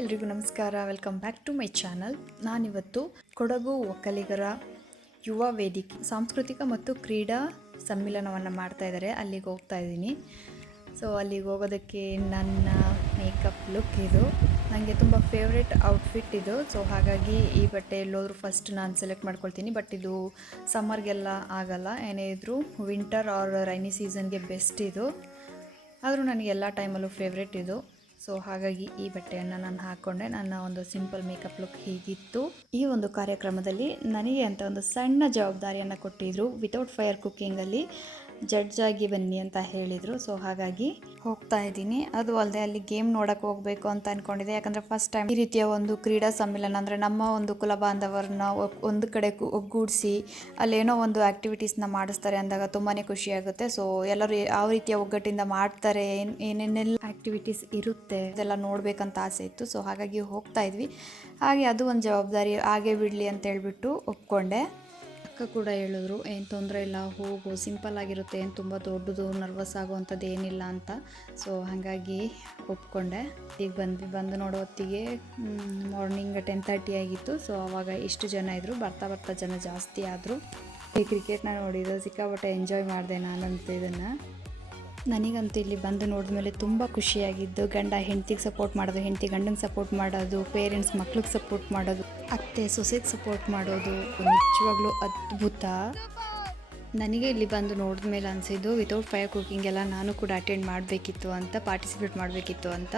ಎಲ್ರಿಗೂ ನಮಸ್ಕಾರ. Welcome back to my channel. ನಾನಿವತ್ತು ಕೊಡಗು ಒಕ್ಕಲಿಗರ ಯುವ ವೇದಿಕೆ ಸಾಂಸ್ಕೃತಿಕ ಮತ್ತು ಕ್ರೀಡಾ ಸಮ್ಮಿಲನವನ್ನು ಮಾಡ್ತಾ ಇದ್ದಾರೆ, ಅಲ್ಲಿಗೆ ಹೋಗ್ತಾ ಇದ್ದೀನಿ. ಸೊ ಅಲ್ಲಿಗೆ ಹೋಗೋದಕ್ಕೆ ನನ್ನ ಮೇಕಪ್ ಲುಕ್ ಇದು ನನಗೆ ತುಂಬ ಫೇವ್ರೆಟ್ ಔಟ್ಫಿಟ್ ಇದು. ಸೊ ಹಾಗಾಗಿ ಈ ಬಟ್ಟೆ ಎಲ್ಲೋದ್ರೂ ಫಸ್ಟ್ ನಾನು ಸೆಲೆಕ್ಟ್ ಮಾಡ್ಕೊಳ್ತೀನಿ. ಬಟ್ ಇದು ಸಮ್ಮರ್ಗೆಲ್ಲ ಆಗಲ್ಲ, ಏನೇ ಇದ್ದರೂ ವಿಂಟರ್ ಆರ್ ರೈನಿ ಸೀಸನ್ಗೆ ಬೆಸ್ಟ್ ಇದು. ಆದರೂ ನನಗೆ ಎಲ್ಲ ಟೈಮಲ್ಲೂ ಫೇವ್ರೆಟ್ ಇದು. ಸೊ ಹಾಗಾಗಿ ಈ ಬಟ್ಟೆಯನ್ನು ನಾನು ಹಾಕ್ಕೊಂಡೆ. ನನ್ನ ಒಂದು ಸಿಂಪಲ್ ಮೇಕಪ್ ಲುಕ್ ಹೀಗಿತ್ತು. ಈ ಒಂದು ಕಾರ್ಯಕ್ರಮದಲ್ಲಿ ನನಗೆ ಅಂತ ಒಂದು ಸಣ್ಣ ಜವಾಬ್ದಾರಿಯನ್ನು ಕೊಟ್ಟಿದ್ದರು. ವಿತೌಟ್ ಫೈರ್ ಕುಕ್ಕಿಂಗಲ್ಲಿ ಜಡ್ಜ್ ಆಗಿ ಬನ್ನಿ ಅಂತ ಹೇಳಿದರು. ಸೊ ಹಾಗಾಗಿ ಹೋಗ್ತಾ ಇದ್ದೀನಿ. ಅದು ಅಲ್ಲದೆ ಅಲ್ಲಿ ಗೇಮ್ ನೋಡೋಕೆ ಹೋಗಬೇಕು ಅಂತ ಅಂದ್ಕೊಂಡಿದ್ದೆ. ಯಾಕಂದರೆ ಫಸ್ಟ್ ಟೈಮ್ ಈ ರೀತಿಯ ಒಂದು ಕ್ರೀಡಾ ಸಮ್ಮೇಳನ ಅಂದರೆ ನಮ್ಮ ಒಂದು ಕುಲ ಬಾಂಧವರನ್ನ ಒಂದು ಕಡೆ ಒಗ್ಗೂಡಿಸಿ ಅಲ್ಲೇನೋ ಒಂದು ಆ್ಯಕ್ಟಿವಿಟೀಸ್ನ ಮಾಡಿಸ್ತಾರೆ ಅಂದಾಗ ತುಂಬಾ ಖುಷಿಯಾಗುತ್ತೆ. ಸೊ ಎಲ್ಲರೂ ಯಾವ ರೀತಿಯ ಒಗ್ಗಟ್ಟಿಂದ ಮಾಡ್ತಾರೆ, ಏನೇನೆಲ್ಲ ಆ್ಯಕ್ಟಿವಿಟೀಸ್ ಇರುತ್ತೆ ಅದೆಲ್ಲ ನೋಡಬೇಕಂತ ಆಸೆ ಇತ್ತು. ಸೊ ಹಾಗಾಗಿ ಹೋಗ್ತಾ ಇದ್ವಿ. ಹಾಗೆ ಅದು ಒಂದು ಜವಾಬ್ದಾರಿ ಹಾಗೆ ಬಿಡಲಿ ಅಂತ ಹೇಳ್ಬಿಟ್ಟು ಒಪ್ಕೊಂಡೆ. ಅಕ್ಕ ಕೂಡ ಹೇಳಿದ್ರು, ಏನು ತೊಂದರೆ ಇಲ್ಲ, ಹೋಗು, ಸಿಂಪಲ್ ಆಗಿರುತ್ತೆ, ಏನು ತುಂಬ ದೊಡ್ಡದು ನರ್ವಸ್ ಆಗುವಂಥದ್ದು ಏನಿಲ್ಲ ಅಂತ. ಸೊ ಹಾಗಾಗಿ ಒಪ್ಕೊಂಡೆ. ಈಗ ಬಂದು ನೋಡೋ ಹೊತ್ತಿಗೆ ಮಾರ್ನಿಂಗ್ 10:30 ಆಗಿತ್ತು. ಸೊ ಆವಾಗ ಇಷ್ಟು ಜನ ಇದ್ದರು. ಬರ್ತಾ ಜನ ಜಾಸ್ತಿ ಆದರು. ಈ ಕ್ರಿಕೆಟ್ನ ನೋಡಿದ್ದು ಸಿಕ್ಕಾಪಟ್ಟೆ ಎಂಜಾಯ್ ಮಾಡಿದೆ ನಾನಂತೂ ಇದನ್ನು. ನನಗಂತೂ ಇಲ್ಲಿ ಬಂದು ನೋಡಿದ್ಮೇಲೆ ತುಂಬ ಖುಷಿಯಾಗಿದ್ದು, ಗಂಡ ಹೆಂಡ್ತಿಗೆ ಸಪೋರ್ಟ್ ಮಾಡೋದು, ಹೆಂಡ್ತಿ ಗಂಡಂಗೆ ಸಪೋರ್ಟ್ ಮಾಡೋದು, ಪೇರೆಂಟ್ಸ್ ಮಕ್ಳಿಗೆ ಸಪೋರ್ಟ್ ಮಾಡೋದು, ಅತ್ತೆ ಸೊಸೆಗೆ ಸಪೋರ್ಟ್ ಮಾಡೋದು ನಿಜವಾಗ್ಲೂ ಅದ್ಭುತ. ನನಗೆ ಇಲ್ಲಿ ಬಂದು ನೋಡಿದ್ಮೇಲೆ ಅನಿಸಿದ್ದು ವಿತೌಟ್ ಫೈರ್ ಕುಕ್ಕಿಂಗ್ ಎಲ್ಲ ನಾನು ಕೂಡ ಅಟೆಂಡ್ ಮಾಡಬೇಕಿತ್ತು ಅಂತ, ಪಾರ್ಟಿಸಿಪೇಟ್ ಮಾಡಬೇಕಿತ್ತು ಅಂತ.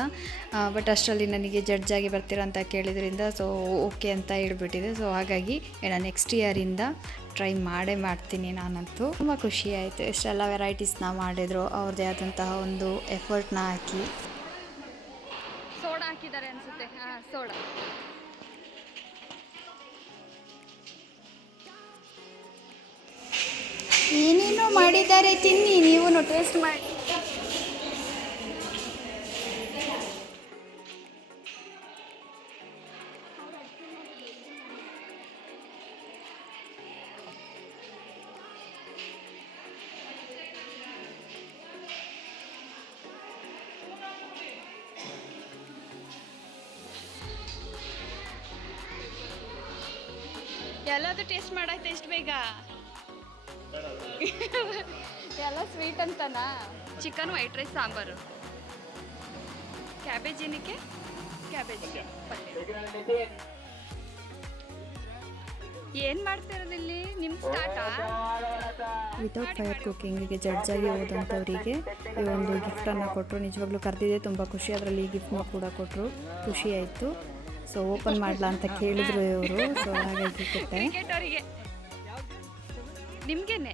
ಬಟ್ ಅಷ್ಟರಲ್ಲಿ ನನಗೆ ಜಡ್ಜ್ ಆಗಿ ಬರ್ತೀರಾ ಅಂತ ಕೇಳಿದ್ರಿಂದ ಸೊ ಓಕೆ ಅಂತ ಹೇಳ್ಬಿಟ್ಟಿದೆ. ಸೊ ಹಾಗಾಗಿ ನೆಕ್ಸ್ಟ್ ಇಯರಿಂದ ಟ್ರೈ ಮಾಡ್ತೀನಿ ನಾನಂತೂ. ತುಂಬ ಖುಷಿ ಆಯಿತು. ಎಷ್ಟೆಲ್ಲ ವೆರೈಟೀಸ್ನ ಮಾಡಿದ್ರು, ಅವ್ರದ್ದೇ ಆದಂತಹ ಒಂದು ಎಫರ್ಟ್ನ ಹಾಕಿ. ಸೋಡಾ ಹಾಕಿದ್ದಾರೆ ಅನಿಸುತ್ತೆ. ಸೋಡಾ ಏನೇನೋ ಮಾಡಿದ್ದಾರೆ, ತಿನ್ನಿ, ನೀವು ಟೇಸ್ಟ್ ಮಾಡಿ. ಎಲ್ಲದು ಟೇಸ್ಟ್ ಮಾಡಾಯ್ತು ಎಷ್ಟು ಬೇಗ? ಎಲ್ಲ ಸ್ವೀಟ್ ಅಂತನಾ? Chicken, white rice, sambar, cabbage. ಏನಕ್ಕೆ ಕ್ಯಾಬೇಜ್ ಪಲ್ಯ? ಏನು ಮಾಡ್ತಿರೋದಿಲ್ಲಿ? ನಿಮ್ಮ ಸ್ಟಾರ್ಟಾ? ವಿತೌಟ್ ಫೈರ್ ಕುಕ್ಕಿಂಗಿಗೆ ಜಡ್ಜ್ ಆಗಿ ಹೋದಂಥವರಿಗೆ ಈ ಒಂದು ಗಿಫ್ಟನ್ನು ಕೊಟ್ಟರು. ನಿಜವಾಗ್ಲೂ ಕರೆದಿದೆ, ತುಂಬ ಖುಷಿ. ಅದರಲ್ಲಿ ಈ ಗಿಫ್ಟ್ನ ಕೂಡ ಕೊಟ್ಟರು, ಖುಷಿ ಆಯಿತು. ಸೊ ಓಪನ್ ಮಾಡಲ ಅಂತ ಕೇಳಿದ್ರು ಇವರು. ಸೊ ಹಾಗಾಗಿ ಕೊಟ್ಟೆ. ಕ್ರಿಕೆಟರಿಗೆ ನಿಮ್ಗೇನೆ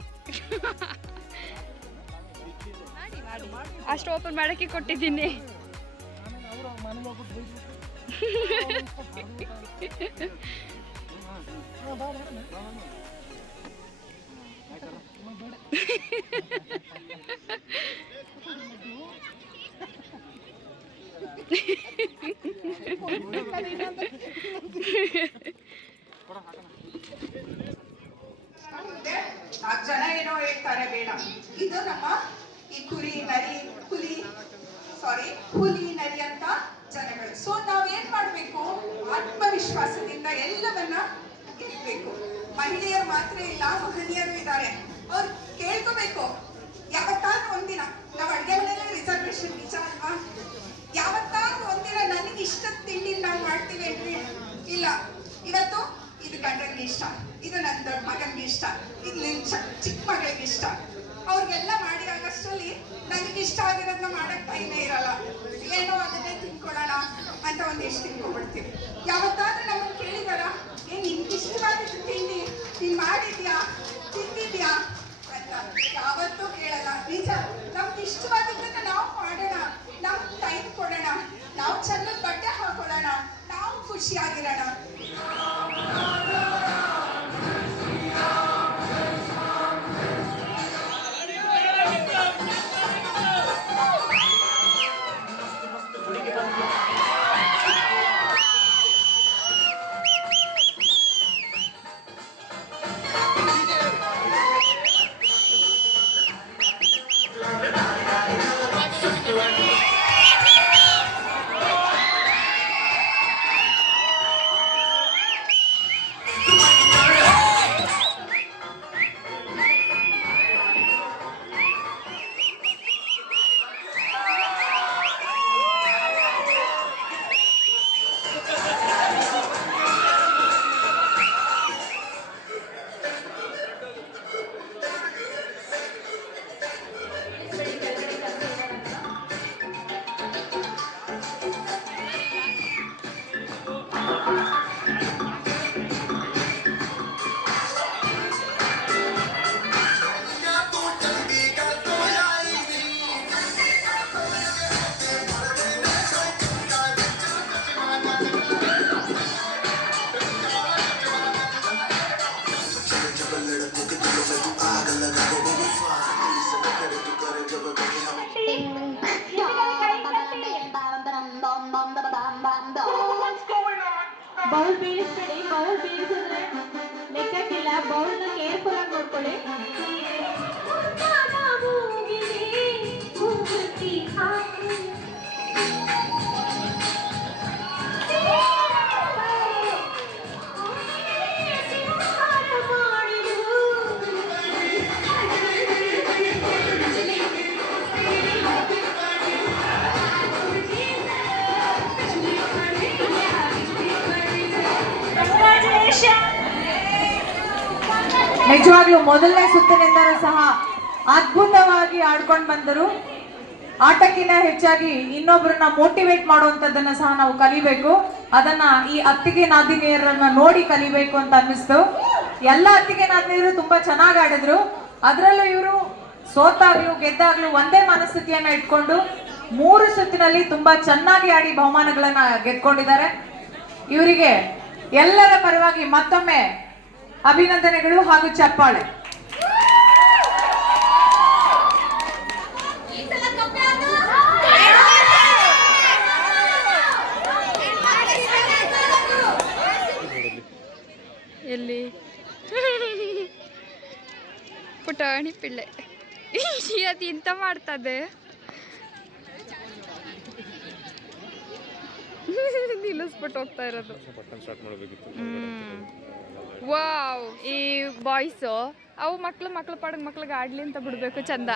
ಅಷ್ಟು ಓಪನ್ ಮಾಡೋಕ್ಕೆ ಕೊಟ್ಟಿದ್ದೀನಿ. ಜನ ಏನೋ ಹೇಳ್ತಾರೆ, ಬೇಡ. ಇದು ನಮ್ಮ ಈ ಹುಲಿ ನರಿ ಅಂತ ಜನಗಳು. ಸೊ ನಾವೇನ್ ಮಾಡ್ಬೇಕು, ಆತ್ಮವಿಶ್ವಾಸದಿಂದ ಎಲ್ಲವನ್ನ ಗೆಲ್ಬೇಕು. ಮಹಿಳೆಯರು ಮಾತ್ರ ಇಲ್ಲ, ಮಹನೀಯರು ಇದ್ದಾರೆ. ಅವ್ರು ಕೇಳ್ಕೋಬೇಕು, ಯಾವತ್ತಾದ್ರೂ ಒಂದಿನ ನಾವು ಅಡ್ಗೆ ಮನೆಯಲ್ಲಿ ರಿಸರ್ವೇಶನ್ ನಿಜ ಅಲ್ವಾ? ಯಾವತ್ತಾದ್ರೂ ಒಂದಿನ ನನಗೆ ಇಷ್ಟದ ತಿಂಡಿ ನಾವು ಮಾಡ್ತೀವಿ ಅಂದ್ರೆ, ಇಲ್ಲ ಇವತ್ತು ಇದು ಗಂಡನಿಗೆ ಇಷ್ಟ, ಇದು ನನ್ನ ದೊಡ್ಡ ಮಗನಿಗೆ ಇಷ್ಟ, ಇದು ನಿನ್ನ ಚಿಕ್ಕ ಮಗಳಿಗೆ ಇಷ್ಟ, ಅವ್ರಿಗೆಲ್ಲ ಮಾಡಿ ಆಗಷ್ಟರಲ್ಲಿ ನನಗೆ ಇಷ್ಟ ಆಗಿರೋದನ್ನ ಮಾಡಕ್ ಟೈಮೇ ಇರಲ್ಲ. ಏನೋ ಅದನ್ನೇ ತಿನ್ಕೊಳ್ಳೋಣ ಅಂತ ಒಂದಿಷ್ಟು ತಿನ್ಕೊಂಡ್ಬಿಡ್ತೀವಿ. ಯಾವತ್ತಾದ್ರೂ ನಮ್ಮನ್ನು ಕೇಳಿದಾರ, ನಿನ್ಗೆ ಇಷ್ಟವಾದ ತಿಂಡಿ ನೀನ್ ಮಾಡಿದ್ಯಾ, ತಿಂದಿದ್ಯಾ ಅಂತ ಯಾವತ್ತೂ ಕೇಳಲ್ಲ. ನಿಜ, ನಮ್ಗೆ ಇಷ್ಟವಾದದ್ದನ್ನ ನಾವು ಮಾಡೋಣ, ನಮ್ಗೆ ಟೈಮ್ ಕೊಡೋಣ, ನಾವು ಚೆನ್ನಾಗಿ ಬಟ್ಟೆ ಹಾಕೊಳ್ಳೋಣ, ನಾವು ಖುಷಿಯಾಗಿರೋಣ. ಬೌಲ್ ಬೇಯಿಸ್ಬೇಡಿ, ಬೌಲ್ ಬೇಯಿಸಿದ್ರೆ ಲೆಕ್ಕಕ್ಕಿಲ್ಲ. ಬೌಲ್ನ ಕೇರ್ಫುಲ್ ಆಗಿ ನೋಡ್ಕೊಳ್ಳಿ. ನಿಜವಾಗ್ಲೂ ಮೊದಲನೇ ಸುತ್ತಿನಿಂದಲೂ ಸಹ ಅದ್ಭುತವಾಗಿ ಆಡ್ಕೊಂಡು ಬಂದರು. ಆಟಕ್ಕಿಂತ ಹೆಚ್ಚಾಗಿ ಇನ್ನೊಬ್ಬರನ್ನ ಮೋಟಿವೇಟ್ ಮಾಡುವಂಥದ್ದನ್ನ ಸಹ ನಾವು ಕಲಿಬೇಕು. ಅದನ್ನ ಈ ಅತ್ತಿಗೆ ನಾದಿನಿಯರನ್ನ ನೋಡಿ ಕಲಿಬೇಕು ಅಂತ ಅನ್ನಿಸ್ತು. ಎಲ್ಲ ಅತ್ತಿಗೆ ನಾದಿನಿಯರು ತುಂಬಾ ಚೆನ್ನಾಗಿ ಆಡಿದ್ರು. ಅದರಲ್ಲೂ ಇವರು ಸೋತಾಗ್ಲೂ ಗೆದ್ದಾಗ್ಲೂ ಒಂದೇ ಮನಸ್ಥಿತಿಯನ್ನ ಇಟ್ಕೊಂಡು 3 ಸುತ್ತಿನಲ್ಲಿ ತುಂಬಾ ಚೆನ್ನಾಗಿ ಆಡಿ ಬಹುಮಾನಗಳನ್ನ ಗೆದ್ಕೊಂಡಿದ್ದಾರೆ. ಇವರಿಗೆ ಎಲ್ಲರ ಪರವಾಗಿ ಮತ್ತೊಮ್ಮೆ ಅಭಿನಂದನೆಗಳು ಹಾಗೂ ಚಪ್ಪಾಳೆ. ಎಲ್ಲಿ ಪುಟಾಣಿ ಪಿಳ್ಳೆ ಅದು ಇಂತ ಮಾಡ್ತದೆ. ನಿಲ್ಲಿಸ್ಬಿಟ್ಟು ಹೋಗ್ತಾ ಇರೋದು. ವಾವ್, ಈ ಬಾಯ್ಸು ಅವು ಮಕ್ಳು ಪಡಗ್ ಮಕ್ಳಿಗೆ ಆಡ್ಲಿ ಅಂತ ಬಿಡ್ಬೇಕು ಚಂದ.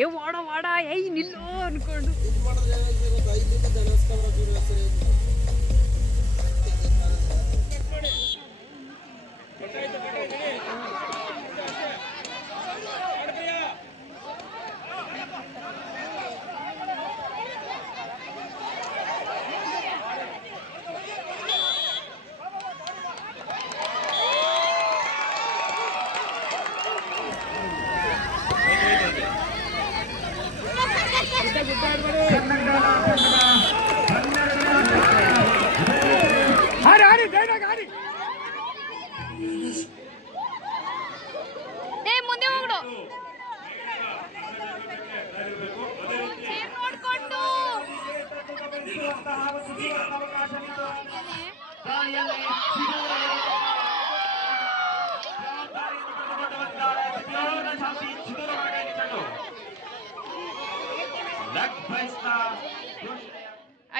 ಏ ವಾಡ ವಾಡ ಏಯ್ ನಿಲ್ಲೋ ಅನ್ಕೊಂಡು. ಮುಂದೆ ಹೋಗ್ಡು ನೋಡ್ಕೊಂಡು.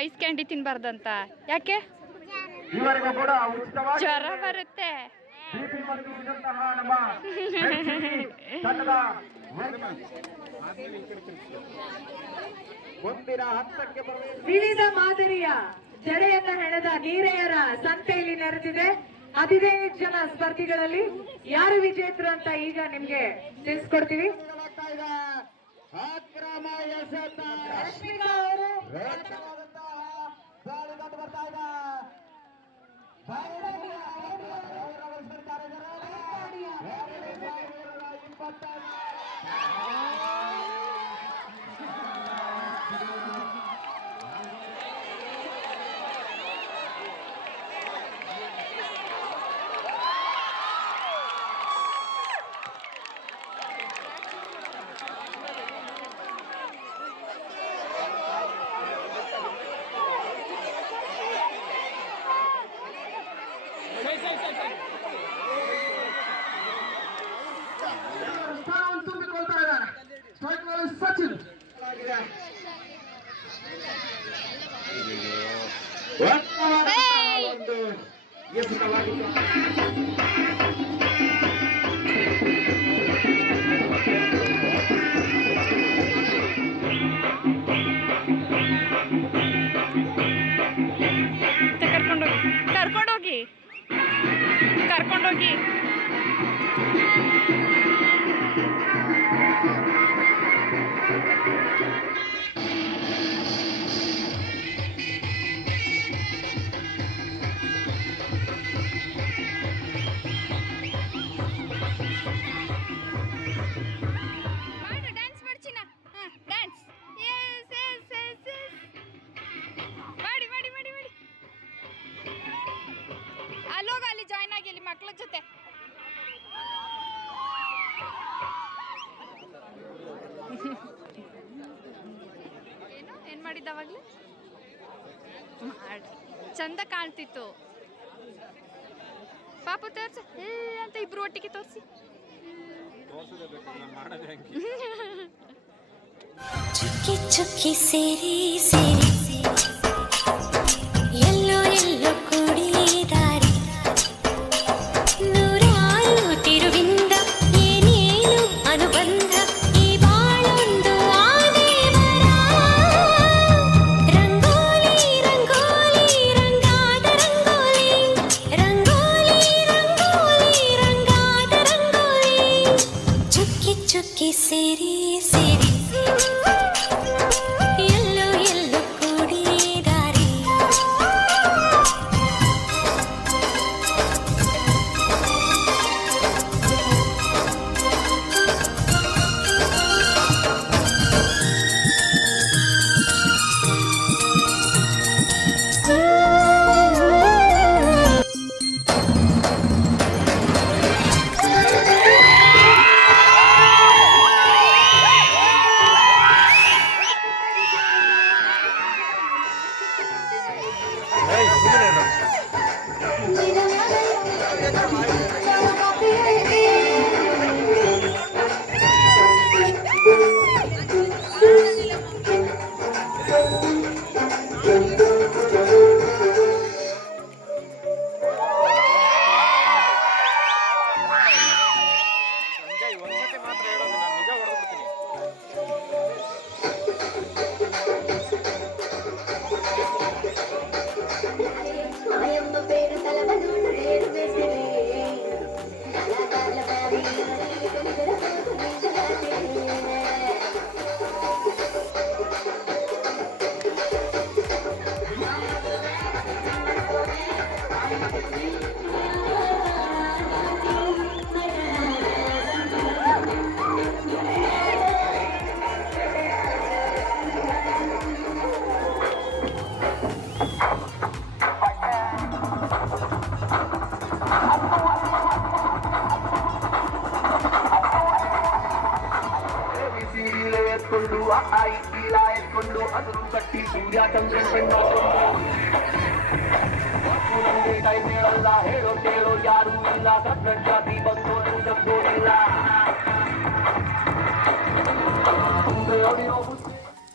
ಐಸ್ ಕ್ಯಾಂಡಿ ತಿನ್ಬಾರ್ದಂತ. ಯಾಕೆ? ಜ್ವರ ಬರುತ್ತೆ. ವಿವಿಧ ಮಾದರಿಯ ಜಡೆಯನ್ನ ಹೆಣೆದ ನೀರೆಯರ ಸಂತೆಯಲ್ಲಿ ನೆರೆದಿದೆ. 15 ಜನ ಸ್ಪರ್ಧಿಗಳಲ್ಲಿ ಯಾರು ವಿಜೇತರು ಅಂತ ಈಗ ನಿಮ್ಗೆ ತಿಳಿಸ್ಕೊಡ್ತೀವಿ. ರಶ್ಮಿಕಾ ಅವರು ಸಚಿನ್ ಕರ್ಕೊಂಡೋಗಿ ಮಕ್ಳ ಜೊತೆ. ಏನ್ ಮಾಡಿದ್ದವಾಗ್ಲೂ ಚಂದ ಕಾಣ್ತಿತ್ತು. ಪಾಪ ತೋರ್ಸು ಅಂತ ಇಬ್ರು ಒಟ್ಟಿಗೆ ತೋರಿಸಿ. ಚುಕ್ಕಿ ಚುಕ್ಕಿ ಸೇರಿ ಸೇರಿ ಎಲ್ಲೋ ಎಲ್ಲೋ ಕೂಡಿದಾರಿ ನೂರಾರು ತಿರುವಿಂದ ಏನೇನು ಅನುಬಂಧ ಈ ಬಾಳೊಂದು ಆದೇವರ ರಂಗೋಲಿ ರಂಗೋಲಿ ರಂಗಾದ ರಂಗೋಲಿ ರಂಗೋಲಿ ರಂಗೋಲಿ ರಂಗಾದ ರಂಗೋಲಿ ಚುಕ್ಕಿ ಚುಕ್ಕಿ ಸೇರಿ ಸೇರಿ ಎಲ್ಲೋ ಎಲ್ಲೋ ಕೂಡಿದಾರಿ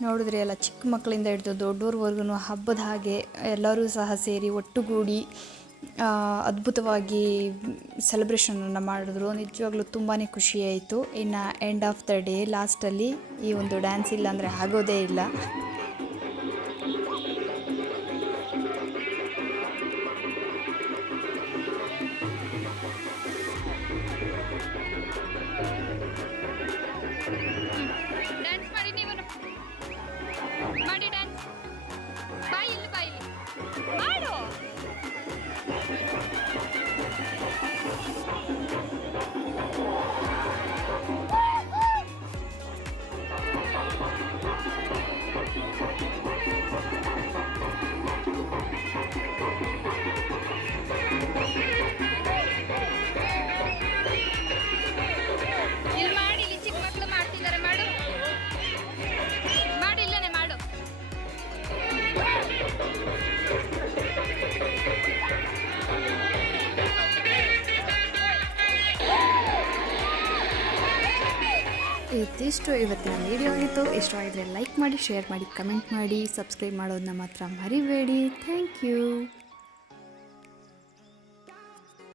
ನೋಡಿದ್ರೆ ಎಲ್ಲ ಚಿಕ್ಕ ಮಕ್ಕಳಿಂದ ಹಿಡಿದು ದೊಡ್ಡವ್ರವರೆಗೂ ಹಬ್ಬದ ಹಾಗೆ ಎಲ್ಲರೂ ಸಹ ಸೇರಿ ಒಟ್ಟುಗೂಡಿ ಅದ್ಭುತವಾಗಿ ಸೆಲೆಬ್ರೇಷನನ್ನು ಮಾಡಿದ್ರು. ನಿಜವಾಗ್ಲೂ ತುಂಬಾ ಖುಷಿಯಾಯಿತು. ಇನ್ನು ಎಂಡ್ ಆಫ್ ದ ಡೇ ಲಾಸ್ಟಲ್ಲಿ ಈ ಒಂದು ಡ್ಯಾನ್ಸ್ ಇಲ್ಲ ಅಂದರೆ ಆಗೋದೇ ಇಲ್ಲ. ಡ್ಯಾನ್ಸ್ ಮಾಡಿ ನೀವು ಮಾಡಿ ಡ್ಯಾನ್ಸ್ ಬಾಯಿ ಮಾಡು. ಇಲ್ಲಿ ಮಾಡಿ, ಇಲ್ಲಿ ಚಿಕ್ಕ ಮಕ್ಕಳು ಮಾಡ್ತಿದ್ದಾರೆ, ಮಾಡು ಮಾಡಿ, ಇಲ್ಲೇ ಮಾಡು. ಇದಿಷ್ಟು ಇವತ್ತಿನ ವಿಡಿಯೋ ಆಗಿತ್ತು. ಇಷ್ಟವಾಗಿದ್ದರೆ ಲೈಕ್ ಮಾಡಿ, ಶೇರ್ ಮಾಡಿ, ಕಮೆಂಟ್ ಮಾಡಿ, ಸಬ್ಸ್ಕ್ರೈಬ್ ಮಾಡೋದನ್ನ ಮಾತ್ರ ಮರಿಬೇಡಿ. Thank you.